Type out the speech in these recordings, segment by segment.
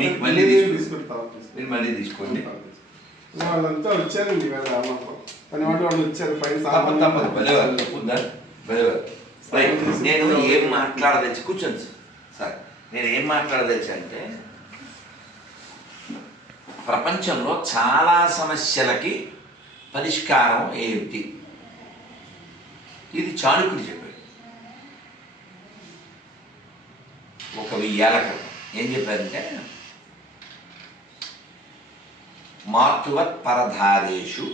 మీకు మళ్ళీ మీరు మళ్ళీ తీసుకోండి. వాళ్ళంతా వచ్చారండి వాళ్ళు వచ్చారు నేను ఏం మాట్లాడదలిచి కూర్చోండి సార్. నేను ఏం మాట్లాడదలిచి అంటే ప్రపంచంలో చాలా సమస్యలకి పరిష్కారం ఏమిటి? ఇది చాణక్యుడు చెప్పాడు ఒక 1000 ఏళ్ల క్రితం. ఏం చెప్పారంటే మాతృవత్ పరధారేషు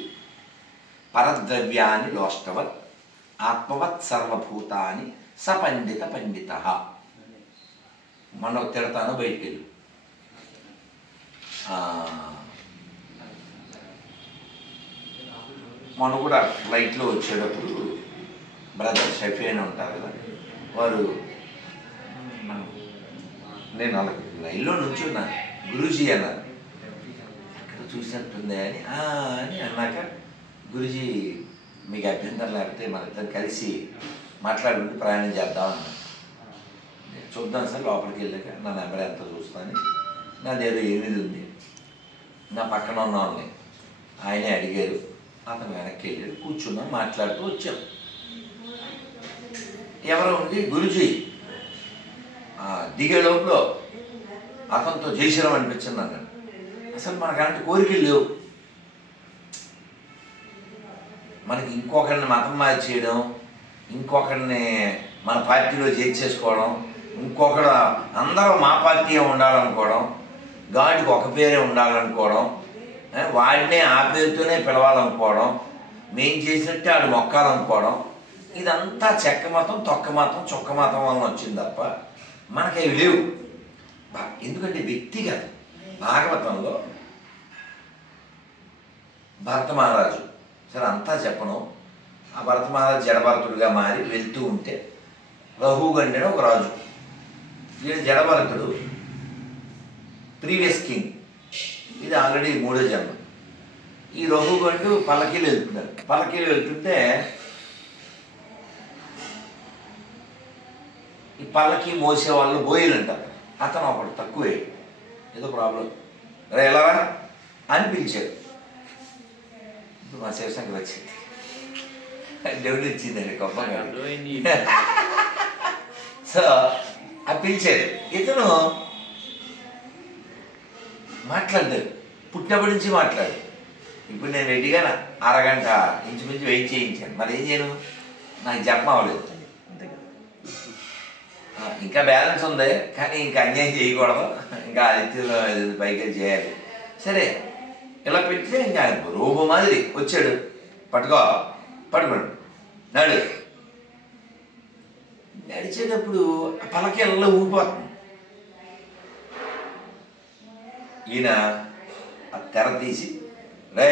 పరద్రవ్యాన్ని లోష్టవత్ ఆత్మవత్ సర్వభూతాన్ని సపండిత పండిత. మనం తిడతాను బయటికి వెళ్ళి మనం కూడా ఫ్లైట్లో వచ్చేటప్పుడు బ్రదర్ షఫీ అని ఉంటారు కదా, వారు నేను వాళ్ళకి లైన్లో నుంచున్నా, గురూజీ అన్నారు. అక్కడ చూసినట్టుంది అని అన్నాక, గురూజీ మీకు అభ్యంతరం లేకపోతే మన ఇద్దరు కలిసి మాట్లాడుకుంటూ ప్రయాణం చేద్దాం అన్నారు. చూద్దాం సార్, లోపలికి వెళ్ళాక నా నెంబర్ ఎంత చూస్తాను, నాదేదో 8 ఉంది, నా పక్కన ఉన్న వాళ్ళని ఆయనే అడిగారు, అతను వెనక్కి వెళ్ళాడు, కూర్చున్నాం, మాట్లాడుతూ వచ్చాం. ఎవరో ఉండి గురూజీ దిగే లోపల అతనితో జయశ్రీరామ్ అనిపించింది అన్నాడు. అసలు మనకు అలాంటి కోరికలు లేవు. మనకి ఇంకొకరిని మతం మార్చేయడం, ఇంకొకరిని మన పార్టీలో చేర్చేసుకోవడం, ఇంకొకరు అందరూ మా పార్టీ ఉండాలనుకోవడం, గాడికి ఒక పేరే ఉండాలనుకోవడం, వాడినే ఆ పేరుతోనే పిలవాలనుకోవడం, మేం చేసినట్టే ఆడు మొక్కాలనుకోవడం, ఇదంతా చెక్క మతం, తొక్క మతం, చొక్క మతం వలన వచ్చింది తప్ప మనకి అవి లేవు. ఎందుకంటే వ్యక్తిగత భాగవతంలో భరత మహారాజు, సరే అంతా చెప్పను, ఆ భరత మహారాజు జడభరతుడిగా మారి వెళ్తూ ఉంటే రఘుగండెన ఒక రాజు, వీడు జడభరతుడు ప్రీవియస్ కింగ్, ఇది ఆల్రెడీ 3వ జన్మ. ఈ రఘుగండు పల్లకీలు వెళ్తున్నారు. పల్లకీలు వెళ్తుంటే ఈ పల్లకి మోసే వాళ్ళు బోయిలు అంటారు. అతను ఒకటి తక్కువే, ఏదో ప్రాబ్లం, రే ఎలా అని పిలిచాడు. ఇప్పుడు మా శివశంకర్ వచ్చింది, దేవుడు ఇచ్చిందండి గొప్పగా. సో ఆ పిలిచాడు, ఇతను మాట్లాడలేదు, పుట్టినప్పటి నుంచి మాట్లాడు. ఇప్పుడు నేను రెడీగా అరగంట ఇంచుమించు వెయిట్ చేయించాను. మరి ఏం చేయను, నాకు జపం అవ్వలేదు, ఇంకా బ్యాలెన్స్ ఉంది, కానీ ఇంకా అన్యాయం చేయకూడదు, ఇంకా ఆదిత్యంలో పైకి చేయాలి. సరే ఇలా పెడితే ఇంకా రోబో మాదిరి వచ్చాడు, పట్టుకోండి నడిచేటప్పుడు పలకీలలో ఊగిపోతుంది. ఈయన ఆ తెర తీసి రే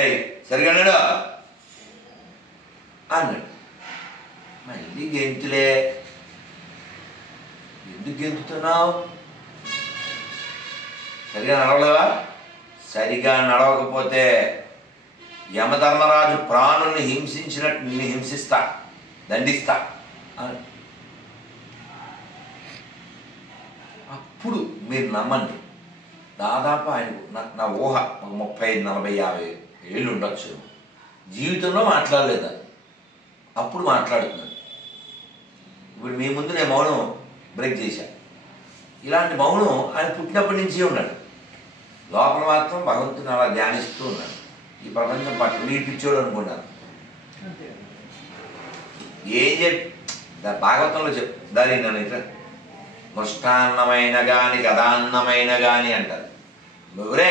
సరిగా అన్నాడు అన్నాడు. మళ్ళీ గెంతులే, ఎందుకు గెంతుతున్నావు, సరిగా నడవలేవా, సరిగా నడవకపోతే యమధర్మరాజు ప్రాణుల్ని హింసించినట్టు నిన్ను హింసిస్తా, దండిస్తా. అప్పుడు మీరు నమ్మండి, దాదాపు ఆయనకు నా ఊహ ఒక 30, 40, 50 ఏళ్ళు ఉండొచ్చు, జీవితంలో మాట్లాడలేదు. అప్పుడు మాట్లాడుతున్నాను. ఇప్పుడు మీ ముందు నేను మౌనం బ్రేక్ చేశాను. ఇలాంటి మౌనం ఆయన పుట్టినప్పటి నుంచి ఉన్నాడు. లోపల మాత్రం భగవంతుని అలా ధ్యానిస్తూ ఉన్నాడు. ఈ ప్రపంచం పట్ల మీరు పిచ్చోడు అనుకున్నాను. ఏం భాగవతంలో దాని నన్ను ఇట్లా మృష్టాన్నమైన గాని గదాన్నమైన గాని అంటారు. నువ్వురే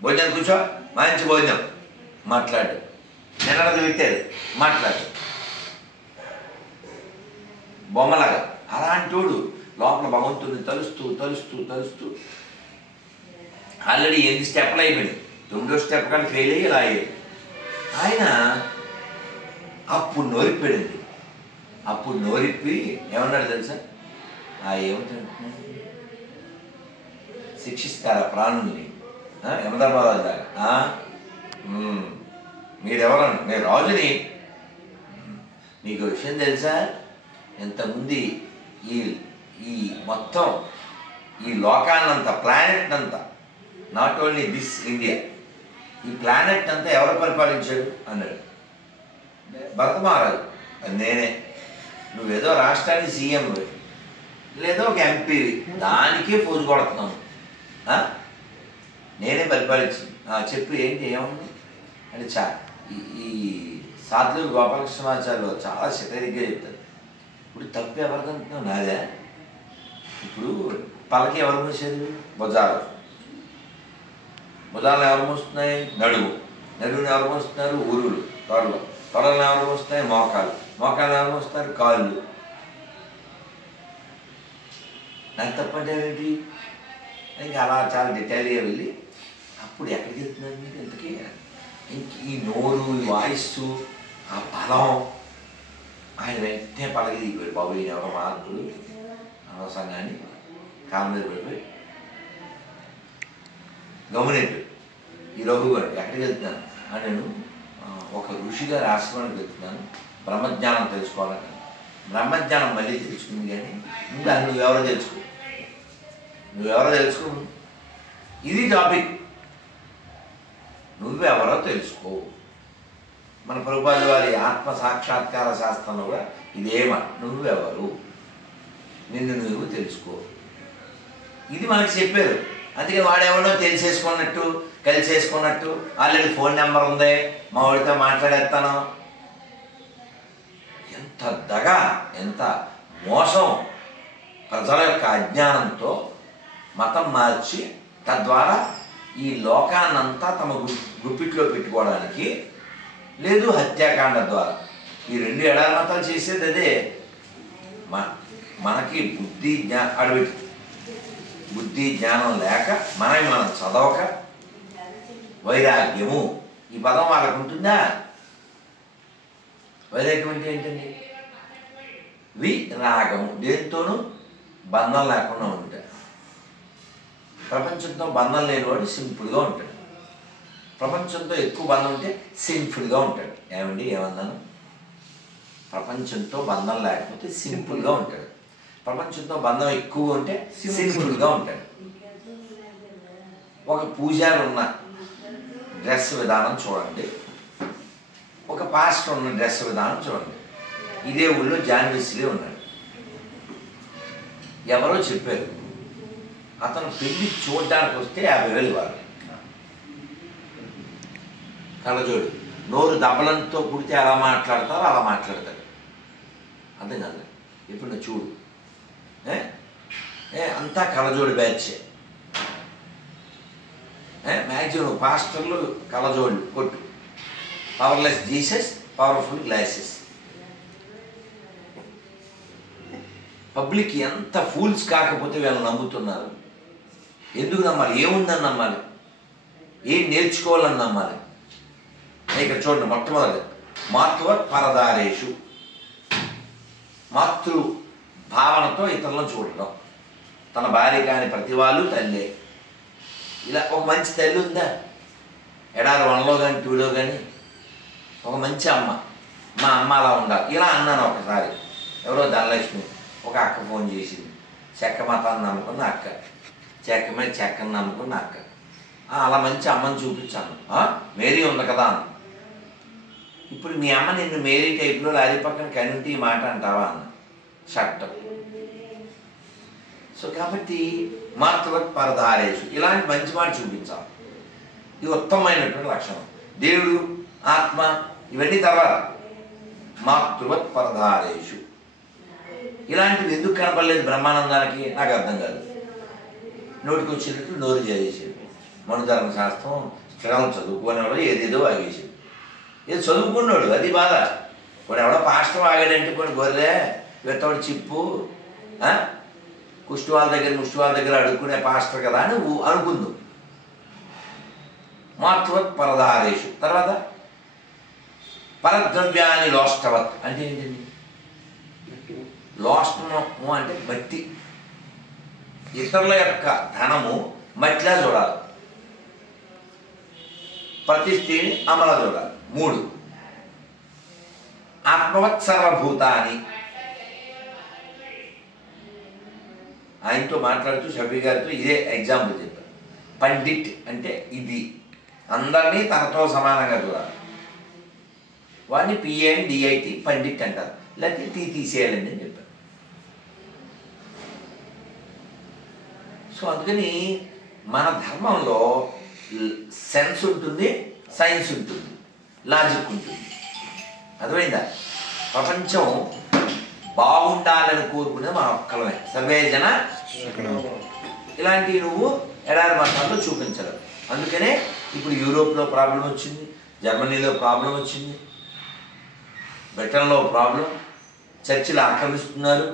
భోజనం కూర్చో, మంచి భోజనం, మాట్లాడు, నిన్నది పెట్టారు, మాట్లాడు, బొమ్మలాగా. అలాంటోడు లోపల భగవంతుడిని తలుస్తూ తలుస్తూ తలుస్తూ ఆల్రెడీ 8 స్టెప్లు అయిపోయింది. 9వ స్టెప్ కానీ ఫెయిల్ అయ్యి ఇలా అయ్యాడు. ఆయన అప్పుడు నోరిప్పాడండి. అప్పుడు నోరిప్పి ఏమన్నాడు తెలుసా, ఏమిటంటున్నాడు, శిక్షిస్తారా ప్రాణుల్ని యమధర్మరాజు దాకా, మీరెవరన్నా, నేను రాజుని, మీకు విషయం తెలుసా, ఇంతకుముందు ఈ మొత్తం ఈ లోకాన్నంతా, ప్లానెట్ అంతా, నాట్ ఓన్లీ దిస్ ఇండియా, ఈ ప్లానెట్ అంతా ఎవరు పరిపాలించాడు అన్నాడు. భరత మహారాజు. అది నేనే. నువ్వేదో రాష్ట్రానికి సీఎం, లేదో ఒక ఎంపీ, దానికే పోజు కొడుతున్నాను. నేనే పరిపాలించింది. చెప్పు ఏంటి ఏముంది అంటే ఈ సాత్విక గోపాలకృష్ణమాచార్యులు చాలా సెటరిక్గా చెప్తారు. ఇప్పుడు తప్పు ఎవరికి అనుకుంటున్నావు? నాదే. ఇప్పుడు పలకి ఎవరు మూసారు? భుజాలు. భుజాలను ఎవరు మూస్తున్నాయి? నడుము. నడుముని ఎవరు మూస్తున్నారు? ఊరులు. తొడలు. తొడలను ఎవరు మూస్తున్నాయి? మోకాలు. మోకాలు ఎవరు మూస్తున్నారు? కాళ్ళు. నాకు తప్పంటే ఏంటి? ఇంకా అలా చాలా డీటెయిల్గా వెళ్ళి అప్పుడు ఎక్కడికి వెళ్తున్నారు మీరు ఇంతకీ? ఇంక ఈ నోరు, ఈ వాయిస్సు, ఆ బలం, ఆయన వెంటనే పలకి దిగిపోయాడు. బాబు ఈయన ఎవరో మార్పులు అనవసరంగాని కాళ్ళ మీద పడిపోయి గమనించాడు. ఈ రఘు గారు ఎక్కడికి వెళ్తున్నాను అని, నేను ఒక ఋషిగా ఆశ్రమానికి వెళ్తున్నాను, బ్రహ్మజ్ఞానం తెలుసుకోవాలని. బ్రహ్మజ్ఞానం మళ్ళీ తెలుసుకుంది, కానీ ఇంకా నువ్వెవరో తెలుసుకో, నువ్వెవరో తెలుసుకో. ఇది టాపిక్. నువ్వెవరో తెలుసుకో. మన ప్రభుపాదుల వారి ఆత్మ సాక్షాత్కార శాస్త్రంలో కూడా ఇదేమా, నువ్వెవరు, నిన్ను నువ్వు తెలుసుకో. ఇది మనకి చెప్పారు. అందుకని వాడేమో తెలిసేసుకున్నట్టు, కలిసేసుకున్నట్టు, ఆల్రెడీ ఫోన్ నెంబర్ ఉంది, మా వాడితో మాట్లాడేస్తాను. ఎంత దగ, ఎంత మోసం! ప్రజల యొక్క అజ్ఞానంతో మతం మార్చి తద్వారా ఈ లోకాన్నంతా తమ గుప్పిట్లో పెట్టుకోవడానికి, లేదు హత్యాకాండ ద్వారా, ఈ రెండు ఎడారి మతాలు చేసేది అదే. మనకి బుద్ధి జ్ఞానం లేక, మనం చదవక, వైరాగ్యము ఈ పదం వాళ్ళకు ఉంటుందా? వైరాగ్యం అంటే ఏంటండి? విరాగము, దేనితోనూ బంధం లేకుండా ఉంటాడు. ప్రపంచంతో బంధం లేనివాడు సింపుల్గా ఉంటాడు. ప్రపంచంతో ఎక్కువ బంధం ఉంటే సింపుల్గా ఉంటాడు. ఏమండి ఏమన్నాను? ప్రపంచంతో బంధం లేకపోతే సింపుల్గా ఉంటాడు. ప్రపంచంతో బంధం ఎక్కువ ఉంటే సింపుల్గా ఉంటాడు. ఒక పూజారి ఉన్న డ్రెస్ విధానం చూడండి, ఒక పాస్టర్ ఉన్న డ్రెస్ విధానం చూడండి. ఇదే ఊళ్ళో జాన్ వెస్లీ ఉన్నాడు. ఎవరో చెప్పారు, అతను పెళ్లి చూడడానికి వస్తే 50,000 ఇవ్వాలి. కళ్ళజోడు, నోరు దబ్బలంతో పుడితే ఎలా మాట్లాడతారో అలా మాట్లాడతాడు. అర్థం కాదు. ఇప్పుడు నువ్వు చూడు, అంతా కళ్ళజోడు బ్యాచ్. మ్యాక్సిమం పాస్టర్లు కళ్ళజోళ్ళు కొట్టు. Powerless Jesus, powerful glasses. Public ఎంత ఫూల్స్ కాకపోతే వీళ్ళు నమ్ముతున్నారు. ఎందుకు నమ్మాలి? ఏముందని నమ్మాలి? ఏం నేర్చుకోవాలని నమ్మాలి? ఇక్కడ చూడండి, మొట్టమొదటి మాతృ పరదారేషు, మాతృ భావనతో ఇతరులను చూడటం. తన భార్య కాని ప్రతి వాళ్ళు తల్లే. ఇలా ఒక మంచి తల్లి ఉందా? ఎడారి 1లో కానీ 2లో కానీ ఒక మంచి అమ్మ, మా అమ్మ అలా ఉండాలి. ఇలా అన్నాను ఒకసారి. ఎవరో ధనలక్ష్మి ఒక అక్క ఫోన్ చేసింది. చెక్క మతాన్ని నమ్ముకున్న అక్క, చెక్క మీద చెక్కని నమ్ముకున్న అక్క. అలా మంచి అమ్మని చూపించాను. మేరీ ఉంది కదా అన్న. ఇప్పుడు మీ అమ్మ నిన్ను మేరీ టైప్లో లారీ పక్కన కనుంటి ఈ మాట అంటావా అన్న. షర్ట్. సో కాబట్టి మాతృవత్ పరధారేషు, ఇలాంటి మంచి మాట చూపించాలి. ఇది ఉత్తమమైనటువంటి లక్షణం. దేవుడు, ఆత్మ ఇవన్నీ తర్వాత. మాతృవత్ పరధారేషు ఇలాంటివి ఎందుకు కనపడలేదు బ్రహ్మానందానికి? నాకు అర్థం కాదు. నోటికి వచ్చినట్టు నోరు చేసేసాడు. మనుధర్మ శాస్త్రం స్థిరాలు చదువుకునేవాడు ఏదేదో ఆగేసాడు. ఏదో చదువుకున్నాడు, అది బాధ. వాడు ఎవడో పాస్టర్ ఆగాడంటే కొన్ని గొర్రె వెత్తవాడు చిప్పు, కుష్టి వాళ్ళ దగ్గర అడుక్కునే పాస్టర్ కదా అని అనుకుందు. మాతృవత్ పరధారేషు. తర్వాత పరద్రవ్యాన్ని లోష్టవత్ అంటే ఏంటండి? లోష్టము అంటే మట్టి. ఇతరుల యొక్క ధనము మట్టిలా చూడాలి. ప్రతి స్త్రీని అమలా చూడాలి. 3 ఆత్మవత్ సర్వభూతాన్ని. ఆయనతో మాట్లాడుతూ షఫీ గారితో ఇదే ఎగ్జాంపుల్ చెప్పారు. పండిట్ అంటే ఇది, అందరినీ తనతో సమానంగా చూడాలి. వాడిని PNDIT పండిట్ అంటారు, లేకపోతే టీ తీసేయాలండి అని చెప్పారు. సో అందుకని మన ధర్మంలో సెన్స్ ఉంటుంది, సైన్స్ ఉంటుంది, లాజిక్ ఉంటుంది. అర్థమైందా? ప్రపంచం బాగుండాలని కోరుకునే మన ఒక్కలమే. సర్వేజన ఇలాంటివి నువ్వు ఎడారి మతాల్లో చూపించలేవు. అందుకనే ఇప్పుడు యూరోప్లో ప్రాబ్లం వచ్చింది, జర్మనీలో ప్రాబ్లం వచ్చింది, బ్రిటన్లో ప్రాబ్లం, చర్చిలు ఆక్రమిస్తున్నారు,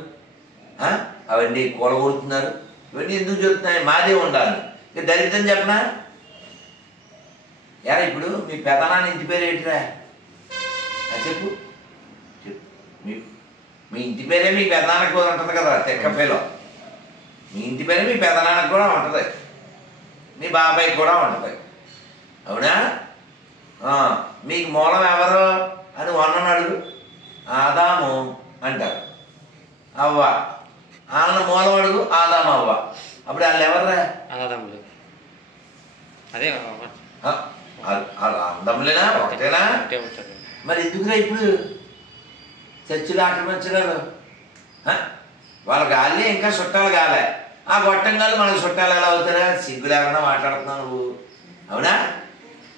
అవన్నీ కూలగొడుతున్నారు. ఇవన్నీ ఎందుకు చెబుతున్నాయి? మాదే ఉండాలి. ఇక దరిద్రం చెప్పనా? యారా ఇప్పుడు మీ పెదనాన్న ఇంటి పేరు ఏంటిరా? చెప్పు చెప్పు. మీ ఇంటి పేరే మీ పెదనాన్నకు కూడా ఉంటుంది కదా, తెక్కపేలో. మీ ఇంటి పేరే మీ పెదనాన్నకు కూడా ఉంటుంది, మీ బాబాయ్కి కూడా ఉంటుంది. అవునా? మీకు మూలం ఎవరు అని వన్నను అడుగు. ఆదాము అంటారు, అవ్వ. వాళ్ళ మూలం అడుగు, ఆదాము అవ్వ. అప్పుడు వాళ్ళు ఎవర్రా? అదే అందములేనా? ఒకటేనా? మరి ఎందుకురా ఇప్పుడు చర్చిలు ఆక్రమించలేదు? వాళ్ళ గాలి ఇంకా చుట్టాలు కాలే. ఆ గొట్టంగాలు మనకు చుట్టాలు ఎలా అవుతారా? సిగ్గు లేకుండా మాట్లాడుతున్నావు నువ్వు. అవునా?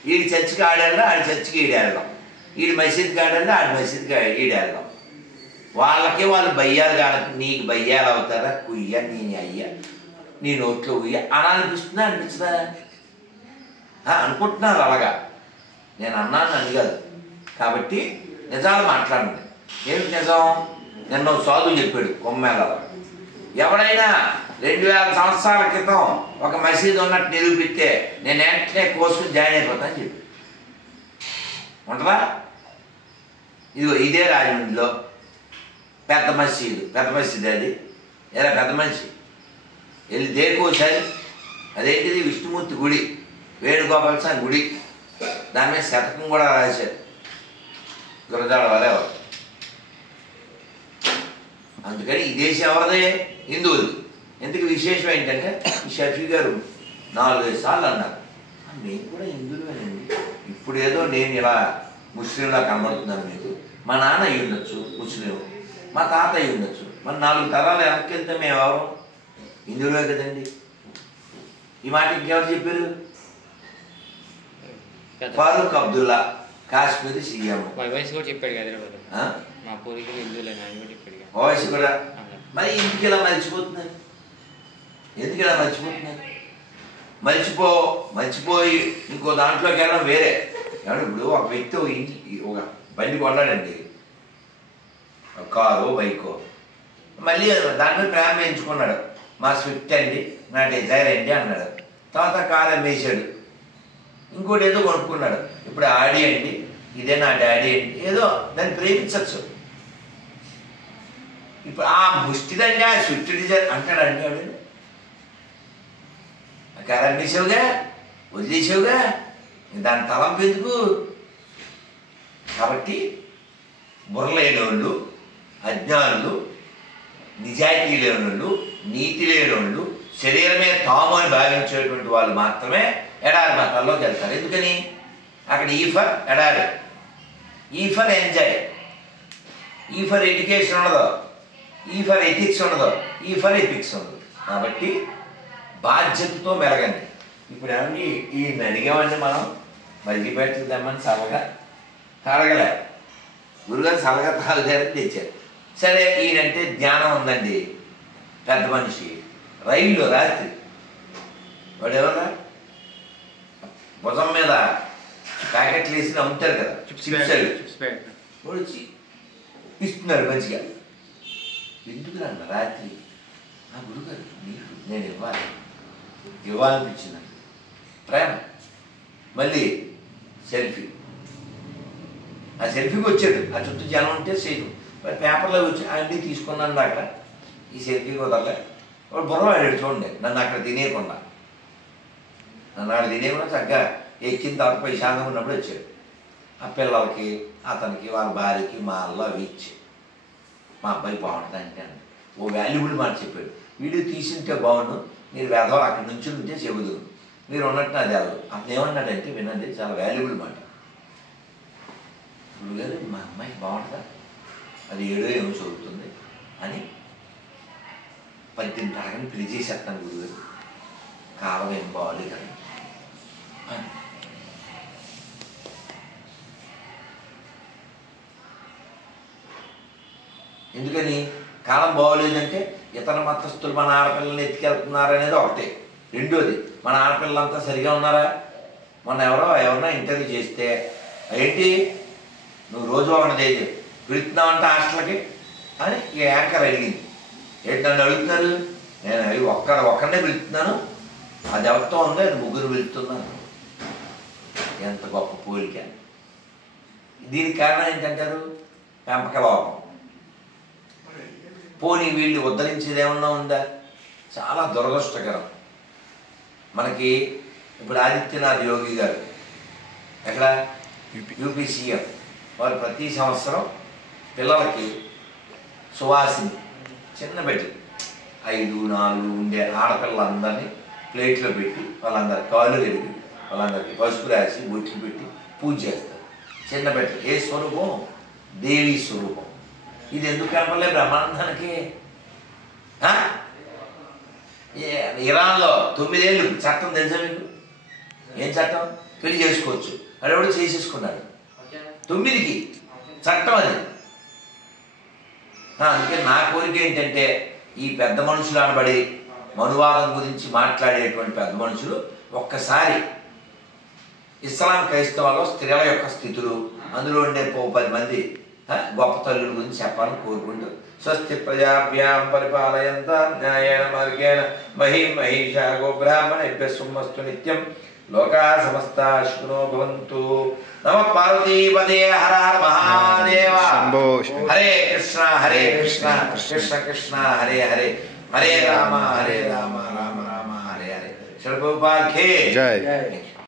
వీడి చర్చికి ఆడేళ్ళం, ఆడి చర్చికి ఈడేళ్ళం, వీడి మసీద్కి ఆడేళ్ళం, ఆడి మసీద్కి ఈడేళ్ళం. వాళ్ళకి వాళ్ళు బయ్యాలు కాదు, నీకు బయ్యాలు అవుతారా? కుయ్య నీ అయ్య, నీ నోట్లో ఉయ్య అనిపిస్తుందా? అనిపించదా? అనుకుంటున్నారు అలాగా. నేను అన్నాను అని కాదు. కాబట్టి నిజాలు మాట్లాడండి. ఏమిటి నిజం? నిన్న సాధువు చెప్పాడు కొమ్మేళలో, ఎవడైనా 2000 సంవత్సరాల క్రితం ఒక మసీదు ఉన్నట్టు నిరూపిస్తే నేను వెంటనే కోసుకుని జాయిన్ అయిపోతానని చెప్పి ఉంటుందా? ఇదే రాజమండ్రిలో పెద్ద మసీదు అది. ఎలా పెద్ద మనిషి వెళ్ళి దేనికోసారి అదేంటిది? విష్ణుమూర్తి గుడి, వేణుగోపాల స్వామి గుడి, దాని మీద శతకం కూడా రాశారు గురజాడ వలే. అందుకని ఈ దేశం ఎవరిదే? హిందువులు. ఎందుకు విశేషం ఏంటంటే ఈ షఫీ గారు 4-5 సార్లు అన్నారు, మేము కూడా హిందువులేనండి. ఇప్పుడు ఏదో నేను ఇలా ముస్లింలా కనబడుతున్నాను మీకు. మా నాన్న అయి ఉండొచ్చు ముస్లిం, మా తాత అయి ఉండొచ్చు, మన 4 తరాలు వెనక్కి వెళ్తే మేము ఎవరు? హిందువులే కదండి. ఈ మాట ఇంకెవరు చెప్పారు? ఫారూక్ అబ్దుల్లా, కాశ్మీర్ సీఎం. వయసు కూడా చెప్పాడు కదా, మా పూర్వీకులు హిందువులేనా అని కూడా చెప్పాడు. వయసు కూడా. మరి ఎందుకు ఇలా మర్చిపోతున్నారు? ఎందుకు ఇలా మర్చిపోతున్నారు? మర్చిపోయి ఇంకో దాంట్లోకి వెళ్ళడం వేరే. ఏమంటే ఇప్పుడు ఒక వ్యక్తి ఒక బండి కొన్నాడండి, కారు బైకో, మళ్ళీ దాని మీద ప్రేమ పెంచుకున్నాడు. మా స్విఫ్ట్ అండి, నా డిజైర్ అండి అన్నాడు. తర్వాత కారు అమ్మేశాడు, ఇంకోటి ఏదో కొనుక్కున్నాడు. ఇప్పుడు ఆడి అండి, ఇదే నా డాడీ అండి, ఏదో దాన్ని ప్రేమించవచ్చు. ఇప్పుడు ఆ ముష్టిదండి ఆ స్విఫ్ట్ డిజైర్ అంటాడండి. ఆవిడ కారు అమ్మేసావుగా, వదిలేసావుగా, దాని తలంపు ఎందుకు? కాబట్టి బుర్రలేని వాళ్ళు, అజ్ఞానులు, నిజాయితీ లేని వాళ్ళు, నీతి లేని వాళ్ళు, శరీరమే తాము అని భావించేటువంటి వాళ్ళు మాత్రమే ఎడారి మతాల్లోకి వెళ్తారు. ఎందుకని? అక్కడ ఈ ఫర్ ఎడారి, ఈ ఫర్ ఎంజాయ్, ఈ ఫర్ ఎడ్యుకేషన్ ఉండదు, ఈ ఫర్ ఎథిక్స్ ఉండదు, ఈ ఫర్ ఎథిక్స్ ఉండదు. కాబట్టి బాధ్యతతో మెలగండి. ఇప్పుడు ఏమండి ఈయన అడిగామండి మనం మల్లిపేటకు తెమ్మని సలగా తాగలే, గురుగారు సలగా తాగలేరని తెచ్చారు. సరే ఈయనంటే జ్ఞానం ఉందండి, పెద్ద మనిషి. రైల్లో రాత్రి వాడు ఎవరా భుజం మీద ప్యాకెట్లు వేసి అమ్ముతారు కదా, చిప్స్ వాడు వచ్చి ఇస్తున్నాడు మంచిగా. ఎందుకు అన్న రాత్రి? ఆ గురుగారు నీకు నేను ఇవ్వాలనిపించింది ప్రేమ. మళ్ళీ సెల్ఫీ, ఆ సెల్ఫీకి వచ్చాడు. ఆ చుట్టూ జనం ఉంటే సేఫ్. మరి పేపర్లో వచ్చి అన్నీ తీసుకున్నాను అక్కడ, ఈ సెల్ఫీకి వదలలే. వాడు బుర్రవాడాడు చూడండి, నన్ను అక్కడ తినేయకుండా, చక్కగా ఎక్కిన తర్వాత ప్రశాంతంగా ఉన్నప్పుడు వచ్చాడు. ఆ పిల్లలకి, అతనికి, వాళ్ళ భార్యకి మా అల్లా ఇచ్చి మా అబ్బాయి బాగుంటుందంటే అండి ఓ వాల్యుబుల్ మాట చెప్పాడు. వీడియో తీసుంటే బాగుండు, మీరు వేదవాళ్ళు అక్కడి నుంచి ఉంటే చెబుదురు, మీరు ఉన్నట్టు అది వెళ్ళదు. అతను ఏమన్నాడంటే వినండి, చాలా వాల్యుబుల్ మాట. గురుగారు మా అమ్మాయికి బాగుంటుందా, అది 7 ఏమో చదువుతుంది అని 18 తరగని పెళ్లి చేసేస్తాను గురుగారు, కాలం ఏం బాగోలేదు అని. ఎందుకని కాలం బాగోలేదంటే ఇతర మతస్థులు మన ఆడపిల్లల్ని ఎత్తుకెళ్తున్నారు అనేది ఒకటే. రెండోది, మన ఆడపిల్లలంతా సరిగా ఉన్నారా? మొన్న ఎవరన్నా ఇంటర్వ్యూ చేస్తే ఏంటి నువ్వు రోజు ఒకటి పిలుస్తున్నావంటే హాస్టల్కి అని ఈ యాంకర్ అడిగింది. ఏంటి నన్ను అడుగుతున్నారు? నేను ఒక్కడనే పిలుస్తున్నాను, అది ఎవరితో ఉందో అది 3 పిలుస్తున్నాను. ఎంత గొప్ప పోలిక. దీనికి కారణం ఏంటంటారు? పెంపక లోపం. పోనీ వీళ్ళు ఉద్ధరించేది ఏమన్నా ఉందా? చాలా దురదృష్టకరం. మనకి ఇప్పుడు ఆదిత్యనాథ్ యోగి గారు ఎక్కడ యూపీ సీఎం, వారు ప్రతి సంవత్సరం పిల్లలకి సువాసిని చిన్న పెట్టి 5, 4 ఉండే ఆడపిల్లలందరినీ ప్లేట్లో పెట్టి వాళ్ళందరి కాళ్ళు కడిగి వాళ్ళందరికీ పసుపు రాసి బొట్లు పెట్టి పూజ చేస్తారు. చిన్న పెట్టి ఏ స్వరూపం? దేవీ స్వరూపం. ఇది ఎందుకు కనపడలే బ్రహ్మాండానికి? ఇరాన్లో 9 ఏళ్ళు చట్టం తెలుసా మీకు? ఏం చట్టం? పెళ్లి చేసుకోవచ్చు, అది ఎవడో చేసేసుకున్నాడు. 9కి చట్టం అది. అందుకే నా కోరిక ఏంటంటే ఈ పెద్ద మనుషులు అనబడి మనువాదం గురించి మాట్లాడేటువంటి పెద్ద మనుషులు ఒక్కసారి ఇస్లాం క్రైస్తవాల్లో స్త్రీల యొక్క స్థితులు, అందులో ఉండే 10 మంది గొప్ప తల్లుల గురించి చెప్పాలని కోరుకుంటూ స్వస్తి ప్రజాభ్యాం పరిపాలయంతాం న్యాయేన మార్గేణ మహీం మహీషా గోబ్రాహ్మణేభ్యః శుభమస్తు నిత్యం. లోకా సమస్తా సుఖినో భవంతు. నమ పార్వతీపదే. హర హర మహాదేవ. హరే కృష్ణ హరే కృష్ణ కృష్ణ కృష్ణ హరే హరే, హరే రామ రామ రామ హరే హరే. శిల ప్రభుపాద్ కి జై.